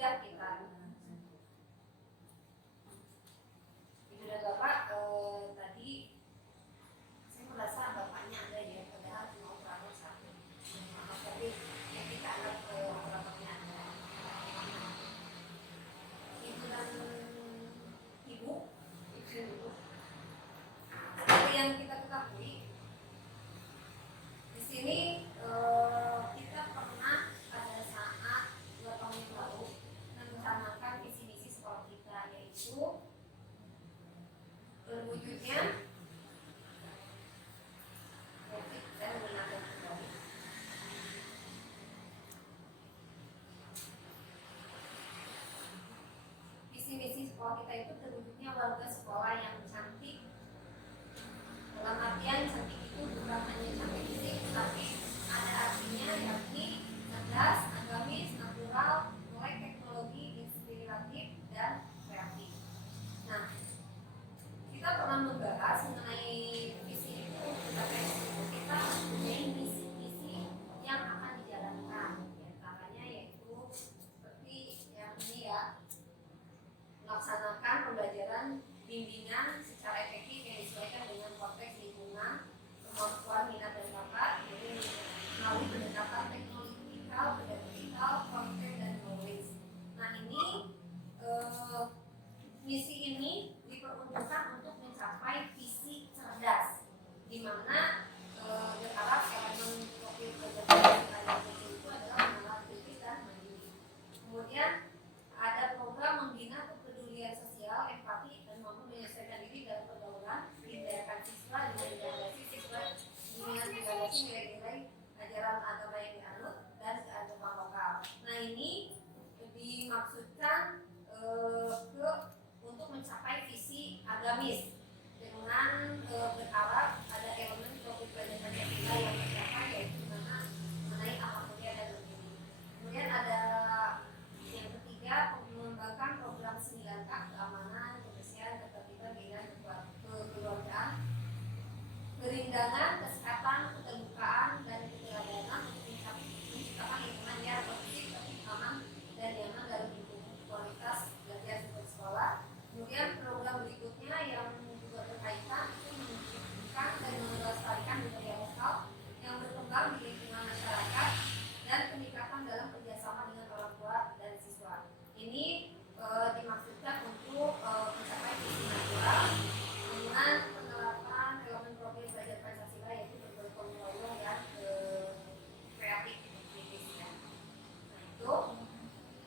sudah kita Ibu dan Bapak. Tadi saya merasa bapaknya ada ya, padahal cuma operator satu. Tapi yang kita anggap operatornya ada. Ibu dan Ibu, seperti yang kita ketahui, di sini kita pernah pada saat 2 tahun yang lalu merencanakan visi misi sekolah kita, yaitu berwujudnya visi misi sekolah kita itu terwujudnya warga sekolah yang cantik. Dalam artian cantik itu bukan hanya cantik fisik, tapi ada artinya, yakni cerdas, agamis, natural, melek teknologi, inspiratif, dan kreatif. Nah, kita pernah membahas mengenai visi itu, kita mempunyai misi-misi yang akan dijalankan. Di antaranya yaitu seperti yang ini ya, melaksanakan pembelajaran bimbingan secara efektif yang disesuaikan dengan konteks lingkungan, kemampuan minat dan bakat, yaitu melalui pendekatan teknologikal, pedagogikal, konten dan knowledge. Nah, ini misi ini diperuntukkan untuk mencapai visi cerdas, di mana berharap elemen profil belajar itu adalah mengenal kritis dan mandiri. Kemudian ada program membina kepedulian sosial, empati, dan mampu menyelesaikan diri dalam pergaulan, memberdayakan siswa dengan integrasi siswa dengan integrasi nilai-nilai ajaran agama yang dianut dan keagamaan lokal. Nah, ini dimaksudkan untuk mencapai visi agamis dengan berharap ada elemen profil belajar Pancasila yang tercapai, yaitu mengenai akhlak mulia dan berdiri. Kemudian ada yang ketiga, mengembangkan program 9K, keamanan, kebersihan, ketertiban, dan kekeluargaan, kerindangan, kesehatan, keterbukaan, dan keteladanan untuk menciptakan lingkungan yang kondusif, aman, dan nyaman dalam lingkungan kualitas belajar di sekolah. Kemudian program berikutnya yang juga berkaitan itu menunjukkan dan melestarikan budaya lokal yang berkembang di lingkungan masyarakat dan peningkatan dalam kerjasama dengan orang tua dan siswa. Ini dimaksudkan untuk mencapai visi natural dengan penerapan elemen profil belajar Pancasila, yaitu bergotong royong dan kreatif kritis ya. Nah, itu.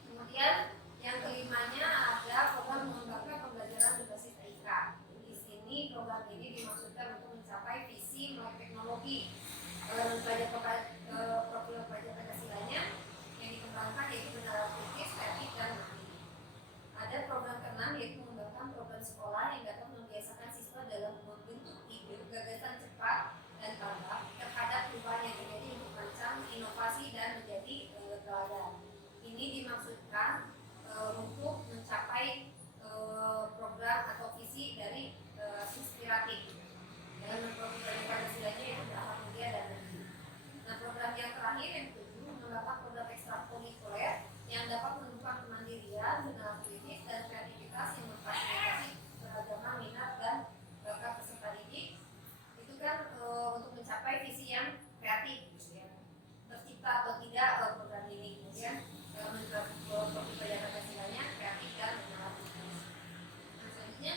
Kemudian yang kelimanya ada program mengembangkan pembelajaran berbasis TIK. Di sini program ini dimaksudkan untuk mencapai visi melek teknologi profil pelajar Pancasilanya yang dikembangkan, yaitu benar kritis, kreatif, dan mandiri. Ada program ke-6 yaitu mengembangkan program sekolah yang dapat membiasakan siswa dalam membentuk ide, gagasan cepat dan tanggap terhadap perubahan yang terjadi untuk merancang inovasi dan menjadi teladan. Ini dimaksudkan untuk mencapai program atau visi dari inspiratif dalam memperoleh Pancasilanya, yaitu berakhlak mulia dan berdiri. Nah, program yang terakhir yang kedua mengembangkan program ekstrakurikuler yang dapat menunjukkan kemandirian, mengenal kritis dan kreativitas yang memfasilitasi beragama minat dan bakat peserta didik. Itu kan untuk mencapai visi yang kreatif, ya. Tercipta atau tidak program ini. Kemudian menurut profil belajar Pancasilanya kreatif dan mengenal kritis. Nah, selanjutnya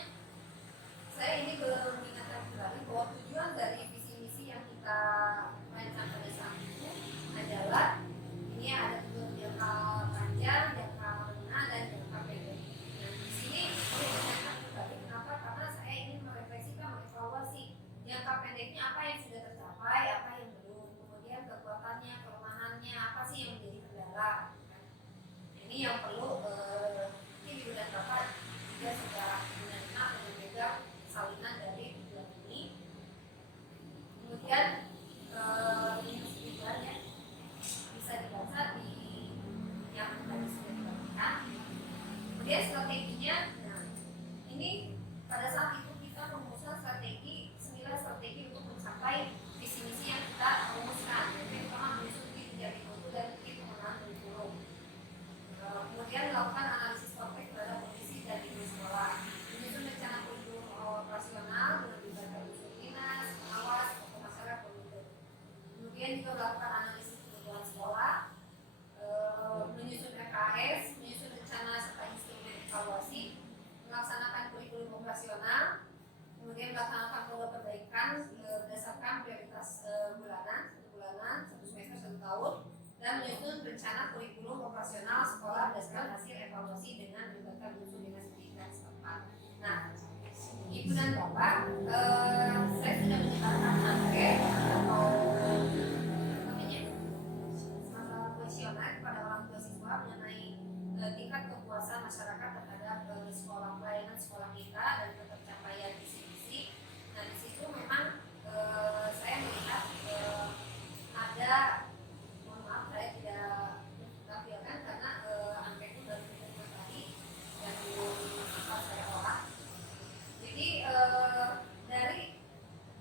saya ini mengingatkan kembali bahwa tujuan dari visi misi yang kita rancang pada saat itu adalah ini ada tujuan jangka panjang, jangka menengah, dan jangka pendek. Nah, di sini saya mengingatkan kembali kenapa? Karena saya ingin merefleksikan, mengevaluasi jangka pendeknya apa yang sudah tercapai, apa yang belum, kemudian kekuatannya, kelemahannya, apa sih yang menjadi kendala. Ini yang perlu mungkin Ibu dan Bapak juga sudah menerima atau menjaga salinan dari tujuan ini. Kemudian ini tujuan ya bisa dibaca di yang tadi sudah dibagikan. Kemudian strateginya, nah ini pada saat itu kita merumuskan strategi 9 strategi untuk mencapai visi misi yang kita rumuskan. Yang pertama menyusun titik jati mutu dan titik pengenalan kurikulum. Kemudian Kemudian melakukan analisis konteks terhadap kondisi dan lingkungan sekolah, menyusun rencana kurikulum operasional dengan melibatkan unsur dinas, pengawas, tokoh masyarakat, pemimpin. Kemudian juga melakukan analisis kebutuhan sekolah, menyusun RKS, menyusun rencana serta instrumen evaluasi, melaksanakan kurikulum operasional, kemudian melaksanakan program perbaikan berdasarkan prioritas bulanan, satu semester, 1 tahun, dan menyusun rencana kurikulum operasional sekolah berdasarkan hasil evaluasi dengan melibatkan unsur dinas pendidikan setempat. Nah, Ibu dan Bapak, saya sudah menyebarkan angket atau kuesioner kepada orang tua siswa mengenai tingkat kepuasan masyarakat terhadap sekolah pelayanan sekolah kita dan tercapaian visi-visi. Nah, di situ memang saya melihat ada, mohon maaf saya tidak tampilkan karena angket itu baru diterima tadi dan belum sempat saya olah. Jadi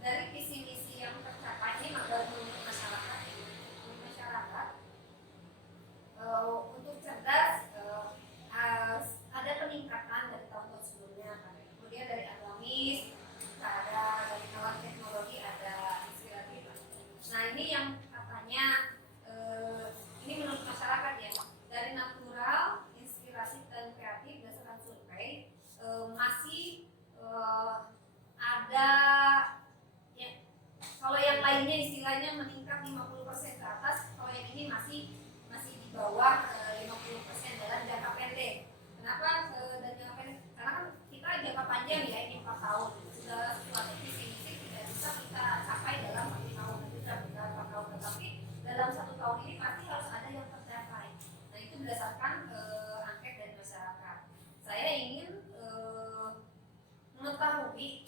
dari visi misi yang tercapai ini baru untuk masyarakat, untuk cerdas ada peningkatan dari tahun-tahun sebelumnya. Kemudian dari agamis ada, dari alat teknologi ada inspiratif. Nah, ini yang katanya ini menurut masyarakat ya, dari natural, inspirasi dan kreatif berdasarkan survei masih ada ya, kalau yang lainnya istilahnya meningkat 50% ke atas, kalau yang ini masih di bawah 50% dalam jangka pendek. Kenapa dan jangka pendek? Karena kan kita jangka panjang ya, ini 4 tahun. Segala sesuatu visi misi tidak bisa kita capai dalam 1 tahun, bisa 4 tahun, tetapi dalam 1 tahun ini pasti harus ada yang tercapai. Nah, itu berdasarkan angket dari masyarakat. Saya ingin mengetahui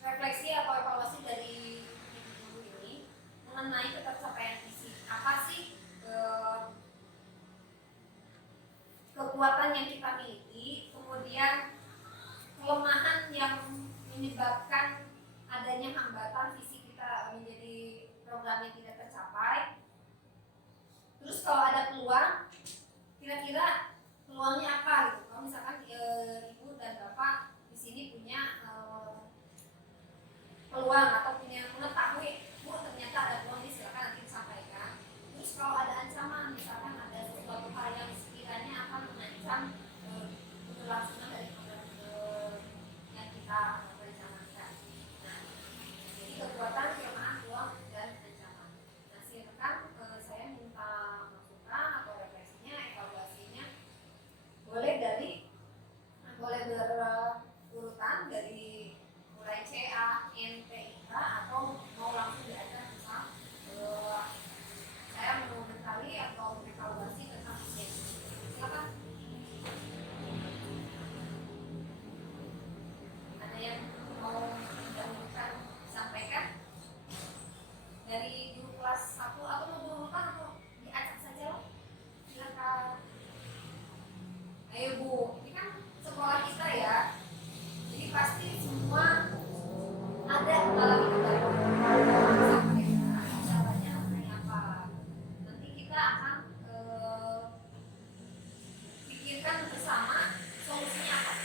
refleksi atau evaluasi dari ibu ini mengenai ketercapaian visi. Apa sih kekuatan yang kita miliki, kemudian kelemahan yang menyebabkan adanya hambatan visi kita menjadi program yang tidak tercapai. Terus kalau ada peluang, kira-kira peluangnya apa gitu? Kalau misalkan ibu dan bapak di sini punya peluang atau punya mengetahui, bu ternyata ada peluang ini, silakan nanti disampaikan. Terus kalau ada ancaman, misalkan ada sesuatu hal yang sekiranya akan mengancam keberlangsungan dari program yang kita rencanakan. Nah, jadi kekuatan, kelemahan, peluang dan ancaman. Nah, silakan saya minta masukan atau refleksinya, evaluasinya. Boleh berurutan dari mulai C, A, N, P, I, K, atau mau langsung diajar misal saya mau mencari atau evaluasi tentang ini. Silakan. Ada yang mau mendahulukan sampaikan dari guru kelas 1 atau mau berurutan atau diacak saja lah. Silakan. Ayo Bu, ini kan sekolah kita ya. Jadi pasti semua ada mengalami kegagalan. Caranya apa? Nanti kita akan pikirkan bersama solusinya apa.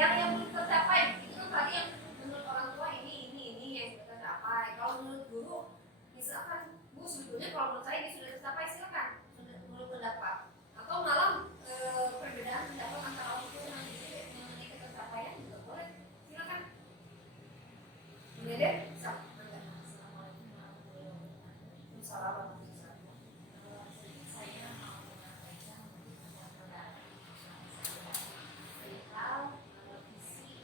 Yang belum tercapai itu kan tadi yang menurut orang tua ini yang sudah tercapai. Kalau menurut guru, misalkan Bu sebetulnya kalau menurut saya ini sudah tercapai, silakan menurut pendapat. Atau malah perbedaan pendapat antara orang tua mengenai ketercapaian juga boleh, silakan. Ini deh, Assalamualaikum warahmatullahi wabarakatuh. Saya mau menyampaikan perihal visi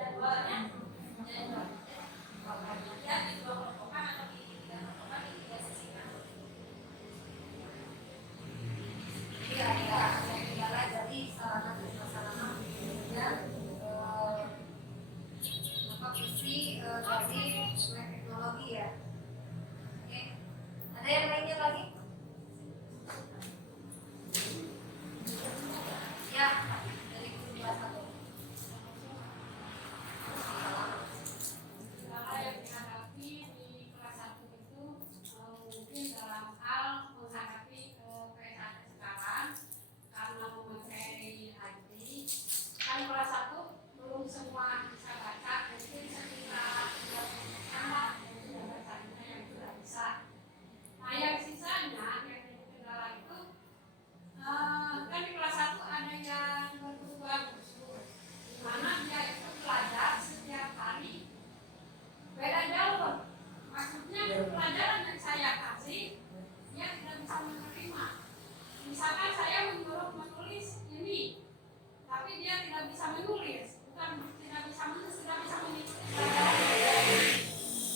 jadwalnya ya di dua kelompokan atau di tiga kelompokan di tiga sesi kan. Iya, ada kendala jadi sarana dan prasarana dan visi dari teknologi ya. Oke, ada yang lainnya lagi? Ya, dari kelas 1. Kendala yang dihadapi di kelas 1 itu mungkin dalam hal menghadapi PSAT sekarang karena memakai IT kan kelas 1 belum semua bisa baca, mungkin sekitar 30% lah yang sudah bacanya yang sudah bisa. Nah yang sisanya yang jadi kendala itu kan di kelas 1 ada yang berkebutuhan khusus di mana dia itu belajar setiap hari beda jauh. Maksudnya pelajaran yang saya kasih dia tidak bisa menerima. Misalkan saya menyuruh menulis ini tapi dia tidak bisa menulis, bukan tidak bisa menulis, tidak bisa mengikuti pelajaran.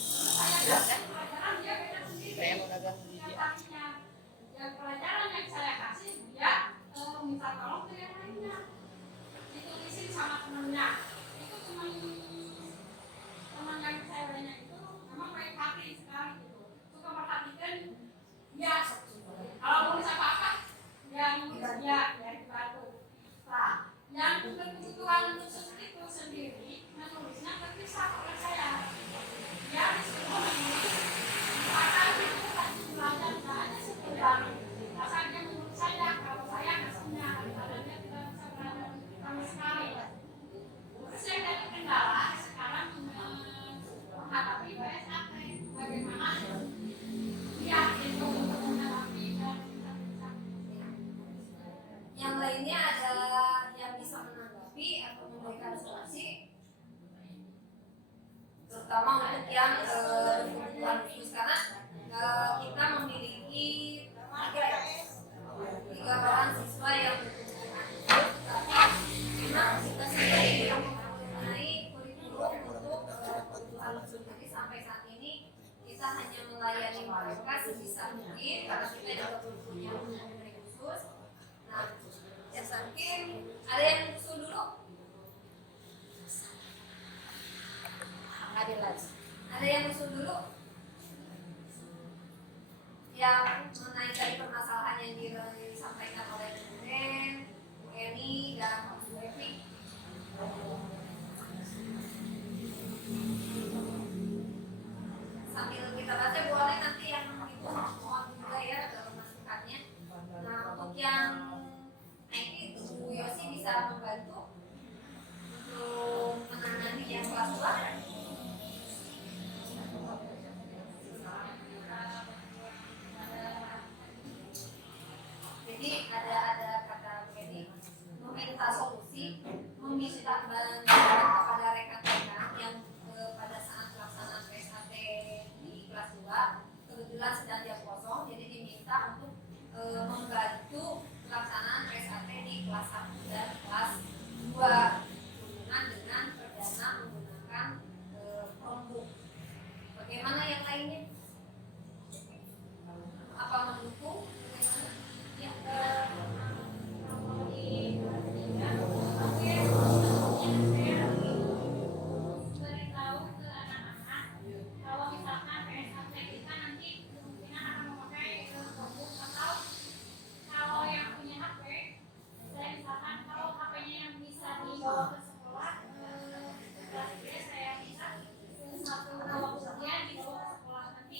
Terus saya kasih pelajaran dia beda sendiri. Setiap harinya yang pelajaran yang saya kasih dia minta tolong ke yang lainnya ditulisin sama temennya. Itu teman yang saya banyak itu memang baik hati sekali gitu, suka perhatikan dia kalau nulis apa-apa dia nulis dia dibantu. Nah yang kebutuhan khusus itu sendiri menulisnya terpisah oleh saya. Dia disuruh menulis pasal itu kasih belajar tidak ada sekedar asal dia menurut saya kalau saya kasihnya daripada dia tidak bisa belajar sama sekali. Terus yang jadi kendala sekarang menghadapi PSAT bagaimana dia itu untuk menghadapi dan bisa. Yang lainnya ada yang bisa menanggapi atau memberikan solusi, terutama untuk yang kebutuhan khusus karena kita memiliki tiga orang siswa yang berkebutuhan khusus, tapi memang kita sendiri yang mempunyai kurikulum untuk kebutuhan khusus. Jadi sampai saat ini kita hanya melayani mereka sebisa mungkin karena kita juga punya murid khusus. Nah, ya mungkin ada yang usul dulu. Ada yang usul dulu yang mengenai dari permasalahan yang disampaikan oleh Bu Eni dan Bu Evi. Sambil kita baca boleh nanti yang itu mohon juga ya dalam masukannya. Nah untuk yang ini Bu Yosi bisa membantu untuk menangani yang kelas 2. Jadi ada kata begini, meminta solusi, meminta bantuan kepada rekan-rekan yang pada saat pelaksanaan PSAT di kelas 2 kebetulan sedang jam kosong, jadi diminta untuk membantu pelaksanaan PSAT di kelas 1 dan kelas 2 hubungan dengan perdana menggunakan Chromebook. Bagaimana yang lainnya? Apa mendukung? Beritahu ke anak-anak kalau misalkan PSAT kita nanti kemungkinan akan memakai Chromebook atau kalau yang punya HP, saya misalkan kalau HP-nya yang bisa dibawa ke sekolah, kelas B saya bisa satu bawa ujian dibawa ke sekolah nanti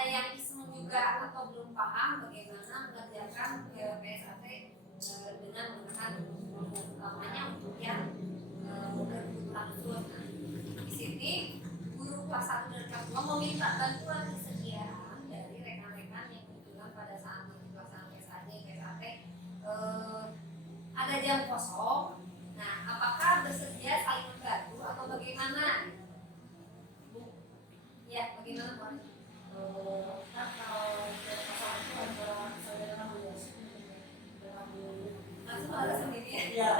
ada yang iseng juga atau belum paham bagaimana mengerjakan PSAT dengan menggunakan namanya untuk yang berkebutuhan khusus. Nah, di sini guru kelas 1 dan kelas 2 meminta bantuan kesediaan dari rekan-rekan yang kebetulan pada saat pelaksanaan PSAT ada jam kosong. Nah, apakah bersedia saling membantu atau bagaimana? Bu, ya bagaimana Bu? Kan kalau jam kosong itu antara saya dengan Bu Yosi dengan Bu Langsung ada sendiri ya? Iya.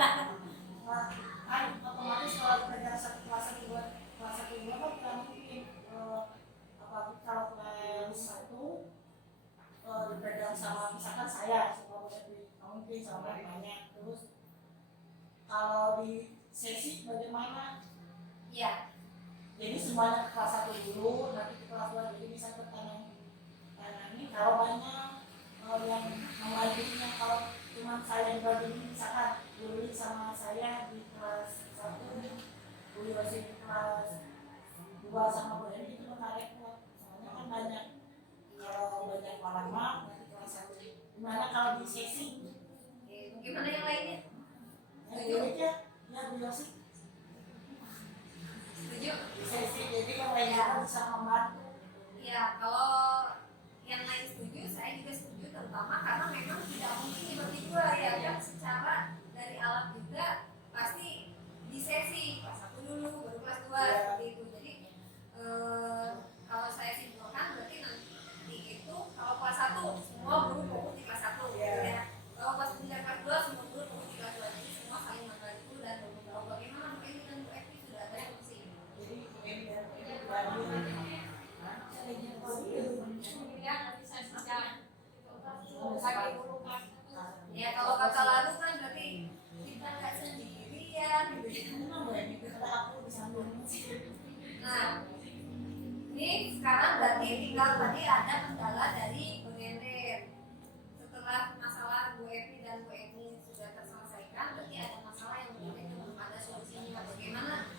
Nah, kan otomatis kalau belajar satu kelas satu dua kan tidak mungkin apalagi kalau kelas satu dipegang sama misalkan saya semua mungkin sama banyak. Terus kalau di sesi bagaimana? Iya. Jadi semuanya ke kelas 1 dulu, nanti ke kelas 2 jadi bisa bertanya ini kalau banyak yang membaginya, kalau cuma saya dibagi misalkan Luli sama saya di kelas 1, Luli masih di kelas 2 sama Bu Eni itu menarik buat soalnya kan banyak, kalau banyak orang mah nanti kelas 1 gimana kalau di sesi? Gimana yang lainnya? Setuju? Ya Bu Yosi Setuju? sesi, jadi kalau yang bisa membantu. Ya, kalau yang lain setuju, saya juga setuju, terutama karena memang tidak mungkin dibagi dua ya kan, secara dari alat juga pasti di sesi kelas 1 dulu baru kelas 2 seperti itu. Jadi kalau saya simpulkan berarti nanti itu kalau kelas 1 semua guru fokus di kelas 1 ya. Kalau kelas 3 kelas 2 semua guru fokus di kelas 2, jadi semua saling membantu dan memberitahu bagaimana Bu Eni dan Bu Evi sudah ada solusi. Jadi ini bagi Ya kalau kata lalu kan berarti kita nggak sendirian gitu. Nah, ini sekarang berarti tinggal tadi ada kendala dari Bu Nenden. Setelah masalah Bu Evi dan Bu Eni sudah terselesaikan, berarti ada masalah yang Bu Nenden belum ada solusinya. Bagaimana?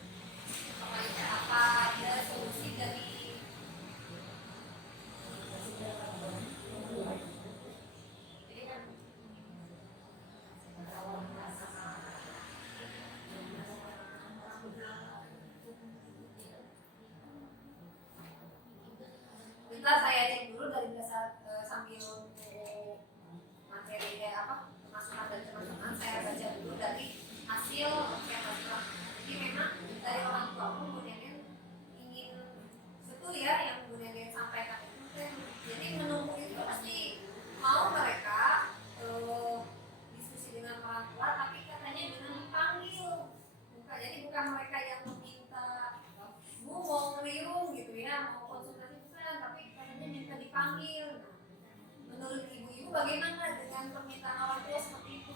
Apa ada solusi dari kita saya cek dulu dari dasar sambil materi masukan dan teman-teman saya baca dulu dari hasil yang masukan. Jadi memang dari orang tua pun Bu Nenen ingin betul ya yang Bu Nenen sampaikan itu kan, jadi menunggu itu pasti mau mereka diskusi dengan orang tua, tapi katanya dengan dipanggil, bukan mereka yang meminta Bu mau ngeriung gitu ya, mau konsultasi bukan, tapi katanya minta dipanggil. Menurut ibu-ibu bagaimana dengan permintaan orang tua seperti itu?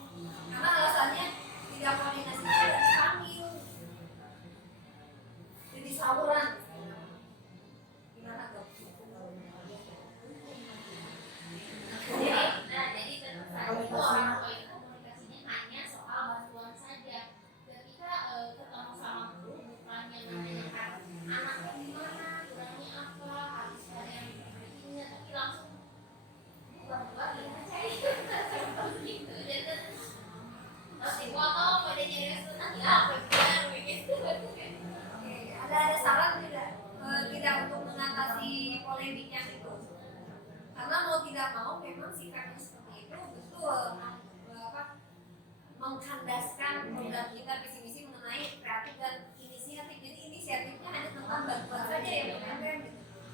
Karena alasannya tidak koordinasi dan dipanggil, jadi sahuran. Gimana dok? Jadi itu orang tua itu komunikasinya hanya soal bantuan saja. Ketika ketemu sama guru bukannya menanyakan anaknya gimana, kurangnya apa, harus ada yang diperbaiki, tapi langsung buat lihat saya gitu. Jadi terus dipoto pada nyari sunat ya apa gitu. Ada saran tidak untuk mengatasi polemik yang itu? Karena mau tidak mau memang sikapnya seperti itu betul mengkandaskan program kita visi misi mengenai kreatif dan inisiatif. Jadi inisiatifnya hanya tentang bantuan saja ya bukan gitu.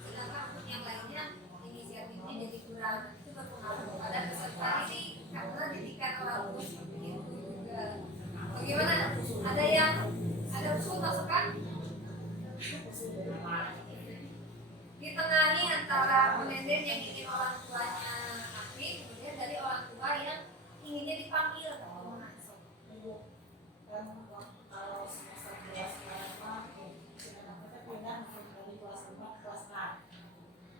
Sedangkan untuk yang lainnya inisiatifnya jadi kurang, itu berpengaruh kepada peserta ini karena didikan orang tua seperti itu juga. Bagaimana? Ada usul masukan? Ditengahi antara Bu Nenden yang ingin orang tuanya aktif, kemudian dari orang tua yang inginnya dipanggil. Kan kalau semester 2 sekarang mah kita pindah dari kelas 5 ke kelas 6,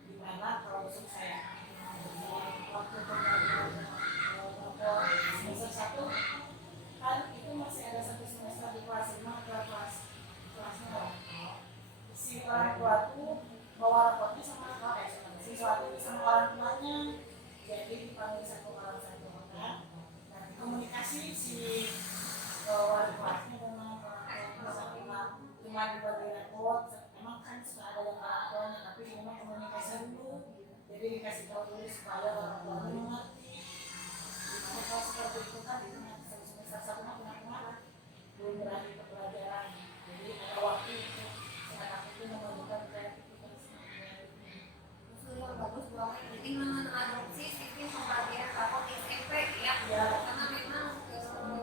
dimana kalau usul saya waktu semester 1 kan itu masih ada satu semester di kelas 5 ke kelas 0. Si orang tua tuh bawa raportnya sama siswa sama orang tuanya, jadi dipanggil satu orang kan. Dan komunikasi si wali kelasnya dengan orang tua sama cuma dibagi repot. Emang kan suka ada yang orang tuanya, tapi memang komunikasi dulu. Jadi dikasih tahu dulu supaya orang tuanya mengerti. Dimana kalau seperti itu kan itu semester satu mah kemana-mana belum berani ke pelajaran. Jadi ada waktu itu anak itu memerlukan kreativitas. Usul yang bagus banget. Jadi mengadopsi sistem pembelajaran rapot SMP ya. Ya. Karena memang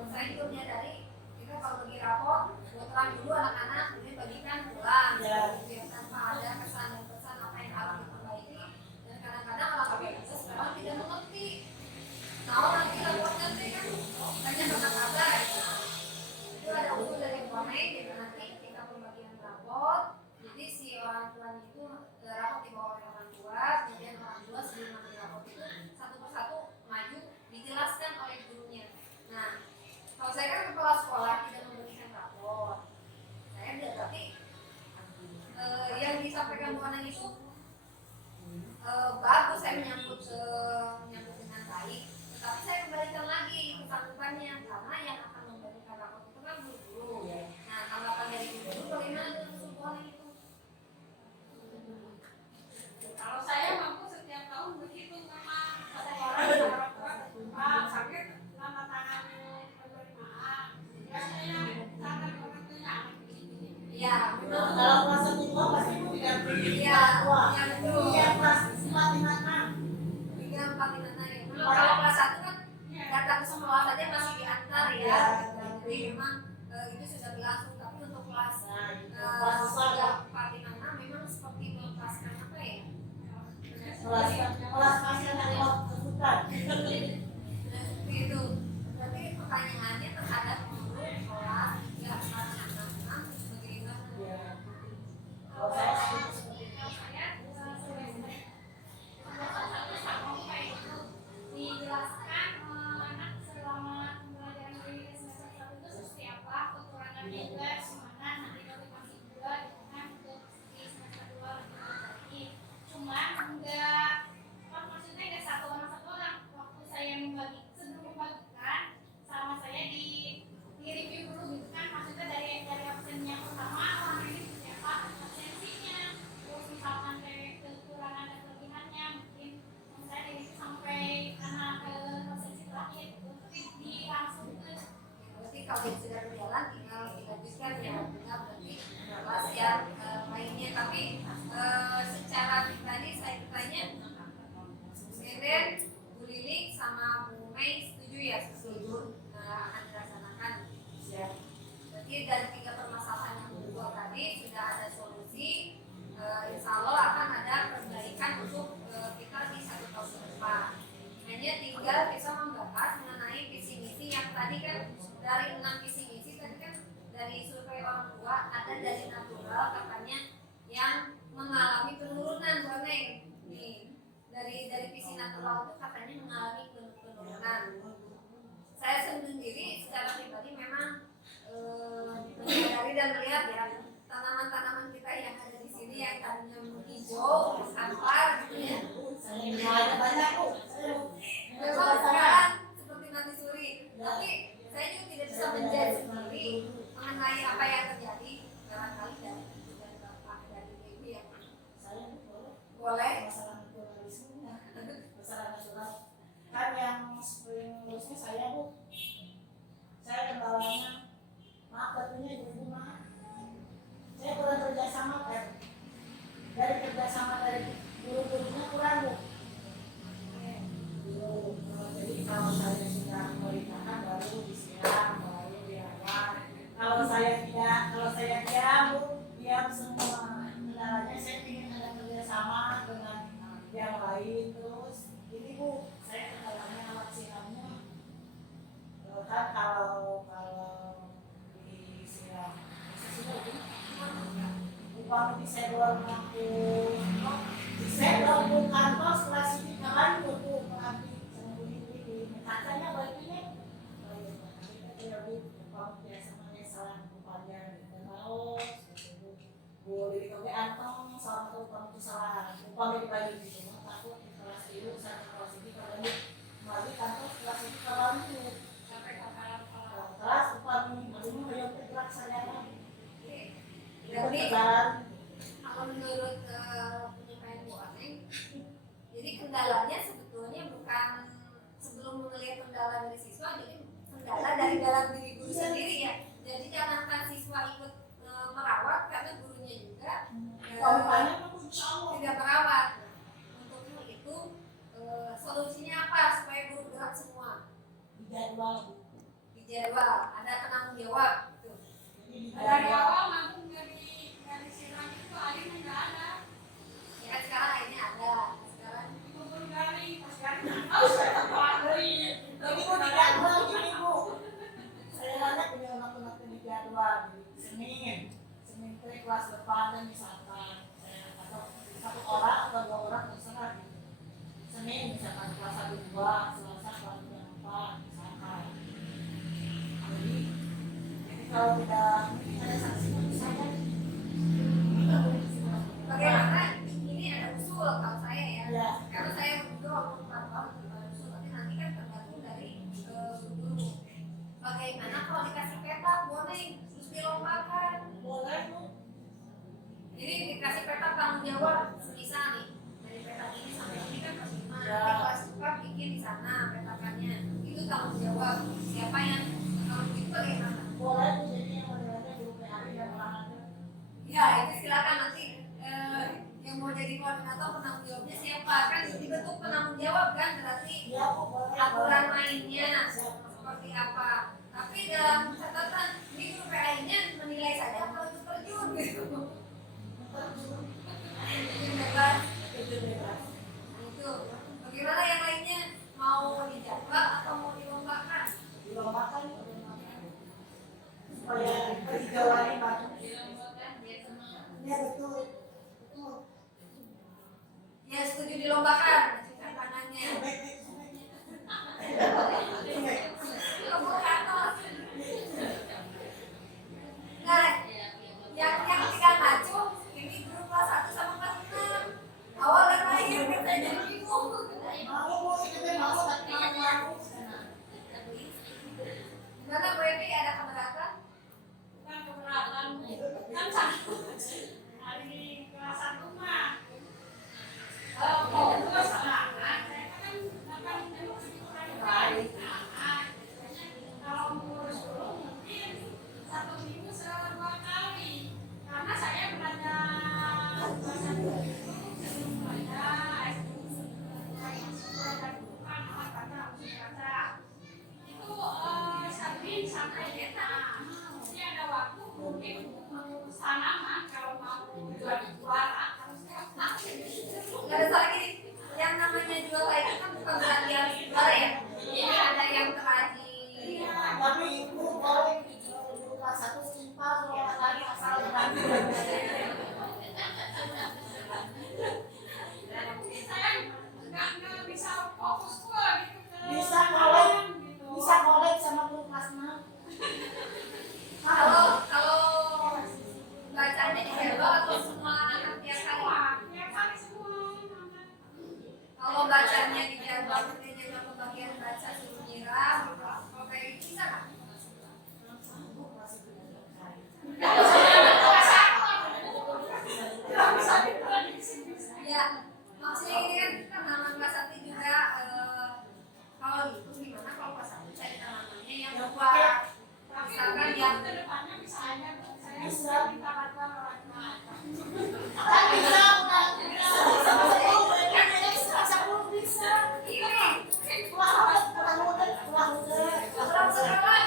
saya juga menyadari kita kalau bagi rapot buat terang dulu anak-anak kemudian bagikan pulang. Ya. Gitu ya, tanpa ada kesan dan pesan apa yang harus diperbaiki. Dan kadang-kadang orang tua sekarang tidak mengerti. Tahu nanti rapotnya nanti kan hanya kata-kata. Itu ada usul dari Konek, jadi nanti ketika pembagian rapot, jadi si orang tuanya itu rapot dibawa oleh orang tua, kemudian orang tua sebelum mengambil rapot itu satu persatu maju dijelaskan oleh gurunya. Nah, kalau saya kan kepala sekolah tidak memberikan rapot, saya berarti yang disampaikan Bu Anang itu bagus, saya menyambut dengan baik, tetapi saya kembalikan lagi kesanggupannya karena yang akan memberikan rapot itu kan guru. Nah, tanggapan dari guru bagaimana dengan usul itu? Kalau saya mampu setiap tahun begitu memang satu orang sampai tanda tangan penerimaan. Biasanya tanda pengertiannya akan begini. Iya, Nah, kalau kelas 1 pasti itu didampingi Iya, tua. iya, betul. Iya, kelas 4 5 6. 3, 4, 5, 6 ya. Kalau kelas 1 kan datang ke sekolah saja masih diantar ya. Iya. Jadi memang itu sudah berlangsung, tapi untuk kelas Kelas besar 3, 4, 5, 6 memang seperti melepaskan apa ya? kelas pasien dari waktu hutan. Seperti itu. Berarti pertanyaannya terhadap guru kelas 3, 4, 5, 6 bagaimana? Iya. Kalau saya seperti itu. Dijelaskan anak selama pembelajaran di semester 1 itu seperti apa, kekurangannya juga gimana, nanti motivasi juga gimana untuk di semester 2 lebih lagi. Cuman enggak, maksudnya enggak satu orang waktu saya sebelum membagikan sama saya di review dulu gitu kan, maksudnya dari absen yang pertama orang ini seperti apa absensinya, terus misalkan dari kekurangan dan kelebihannya mungkin saya dari sampai anak absensi terakhir gitu, di langsung ke Berarti kalau yang sudah berjalan tinggal dilanjutkan ya, tinggal berarti kelas yang lainnya. Tapi secara pribadi saya bertanya, Meren, Bu Lilik sama Bu Mei setuju ya, setuju akan dilaksanakan. Siap. Berarti dari 3 permasalahan yang dibuat tadi sudah ada solusi. Insya Allah akan ada perbaikan untuk kita di 1 tahun ke depan. Hanya tinggal kita membahas mengenai visi misi yang tadi kan dari 6 visi misi tadi kan dari survei orang tua ada dari natural katanya yang mengalami penurunan Bang. Nih dari visi natural itu katanya mengalami penurunan. Saya sendiri secara pribadi memang menyadari dan melihat ya tanaman-tanaman kita yang ada di sini yang tadinya hijau, ampar gitu ya. Saya banyak kok. Memang sekarang seperti mati suri. Tapi saya juga tidak bisa menjadi sendiri mengenai apa yang terjadi barangkali dari Bapak dari Ibu ya. Saya Boleh. masalah naturalisme, masalah natural. Kan yang sering ngurusnya saya Bu. Saya kendalanya, maaf tentunya ibu-ibu maaf. Saya kurang kerjasama kan. Dari kerjasama dari guru-gurunya kurang Bu. Jadi kalau saya sudah merintahkan baru disiram, baru dirawat. Kalau saya diam Bu, diam semua. Kendalanya saya ingin ada kerjasama dengan yang lain terus. Ini Bu, saya kendalanya alat siramnya. Kan kalau disiram upah disedor disedor Bu kantor setelah sini kapan butuh mengambil sembunyi katanya bajunya biasa salah upahnya mau boleh dikasih antong sama tuh kamu salah upah dibagi gitu takut kendalanya sebetulnya bukan sebelum melihat kendala dari siswa, jadi kendala dari dalam diri guru sendiri ya. Jadi jangankan siswa ikut merawat karena gurunya juga tidak merawat. Untuk itu solusinya apa supaya guru gerak semua? Di jadwal ada penanggung jawab. Gitu. Dari awal langsung dari silang itu airnya nggak ada. Ya kan sekarang akhirnya ada. Sekarang Dikumpul dari pas dari dari Jadi Bu di jadwal gini Bu. Saya nanya punya anak-anak di jadwal di Senin ke kelas depan misalkan atau satu orang atau dua orang terserah. Senin misalkan kelas 1 2, Selasa kelas 3 4 misalkan. Jadi kalau tidak mungkin ada sanksi misalkan. bagaimana ini ada usul kalau saya ya. Ya. Karena saya juga waktu tahun ada usul, tapi nanti kan tergantung dari guru. Bagaimana kalau dikasih peta boleh terus dilombakan? Boleh Bu. Jadi dikasih peta tanggung jawab, semisal nih dari peta ini sampai ini kan harus gimana? Ya. Kelas 4 bikin di sana petakannya, itu tanggung jawab siapa yang kalau begitu bagaimana? Boleh Bu, jadi yang modelnya guru PHP dan orangnya. Ya itu silakan nanti yang mau jadi koordinator penanggung jawabnya siapa kan dibentuk penanggung jawab kan berarti Ya Bu, boleh. aturan mainnya seperti apa. Tapi dalam catatan ini guru PAI-nya menilai saja kalau itu terjun gitu. Itu bebas. Itu bebas. Itu bagaimana yang lainnya mau dijadwal atau mau dilombakan? Dilombakan supaya kehijauannya bagus. Ya betul. Betul. Ya setuju dilombakan cuci tangannya. Kamu kantor. Nah, yang tidak ngaco ini grup kelas 1 sama kelas 6. Awal dan akhir kita jadi bingung. Mau Bu, kita mau tapi nggak mau. Gimana Bu Edi, ada keberatan? bukan keberatan kan satu hari kelas 1 mah kalau kedua salah saya kan akan baik kalau ngurus dulu mungkin 1 minggu 2 kali karena saya belajar bahasa dulu itu sebelum belajar bukan kata itu sabin sampai beta jadi ada waktu mungkin untuk tanaman kalau mau juara harusnya Nggak ada salah gini. Yang namanya juara itu kan bukan berarti harus juara ya. Ini ada yang terajin. Tapi Bu, boleh guru kelas 1 simpel kalau lagi asal berani. mungkin saya nggak bisa fokus pula gitu Bisa kolek sama guru kelas 6. Kalau bacanya di jadwal atau semua anak tiap kali? tiap kali semua Kalau bacanya di jadwal, di jadwal pembagian baca suruh nyiram, kalau kayak gitu bisa nggak? Ya, maksudnya ini kan tanaman kelas 1 juga kalau gitu gimana kalau kelas 1 cari tanamannya yang buat misalkan yang ke depannya bisa aja saya Bisa. minta bantuan orang tua Kan bisa, sama saya bisa. ini Kurang mudah. kurang sekolah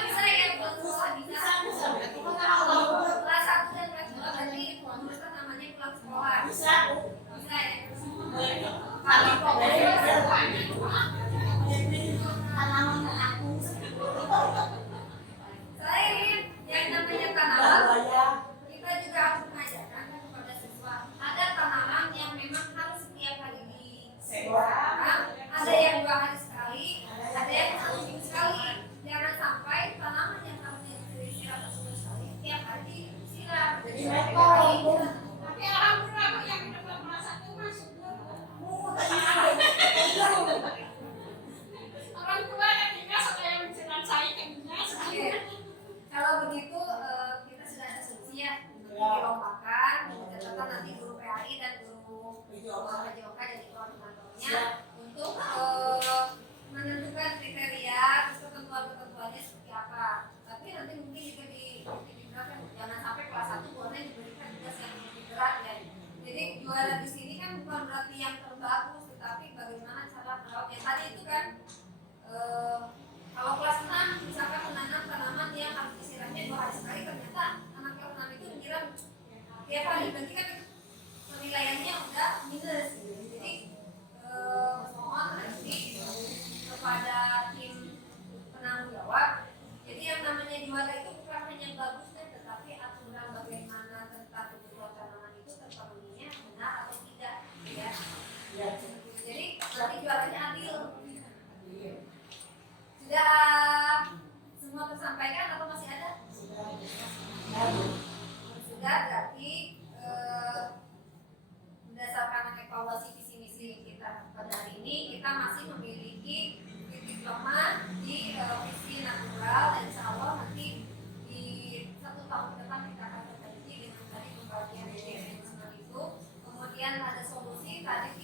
nanti jualannya adil. Iya. Sudah semua tersampaikan atau masih ada? Sudah. Sudah, berarti berdasarkan evaluasi visi misi kita pada hari ini, kita masih memiliki titik lemah di visi natural, dan insya Allah nanti di 1 tahun ke depan kita akan berhenti dengan tadi pembagian dari manajemen itu. Kemudian ada solusi tadi